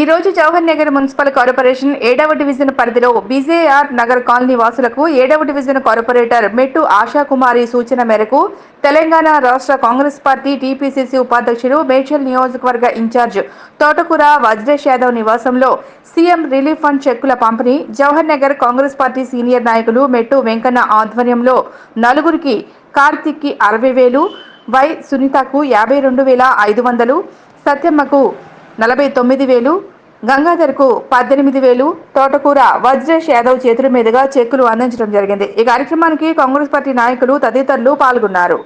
ఈ రోజు Jawahar Nagar municipal corporation 7వ డివిజన్ పరిధిలో బీజేఆర్ నగర్ కాలనీ వాసులకు 7వ డివిజన్ కార్పొరేటర్ మెట్టు ఆశాకుమారి సూచన మేరకు తెలంగాణ రాష్ట్ర కాంగ్రెస్ పార్టీ టీపీసీసీ ఉపాధ్యక్షుడు మేడ్చల్ నియోజకవర్గ ఇన్ఛార్జ్ తోటకూర వజ్రేష్ యాదవ్ నివాసంలో సీఎం రిలీఫ్ ఫండ్ చెక్కుల పంపిణీ జవహర్ నగర్ కాంగ్రెస్ పార్టీ సీనియర్ నాయకులు మెట్టు వెంకన్న ఆధ్వర్యంలో నలుగురికి కార్తిక్కి 60,000, వై సునీతకు 52,500, సత్యమ్మకు 49,000, గంగాధర్కు 18,000 తోటకూర వజ్రేష్ యాదవ్ చేతుల మీదుగా చెక్కులు అందించడం జరిగింది. ఈ కార్యక్రమానికి కాంగ్రెస్ పార్టీ నాయకులు తదితరులు పాల్గొన్నారు.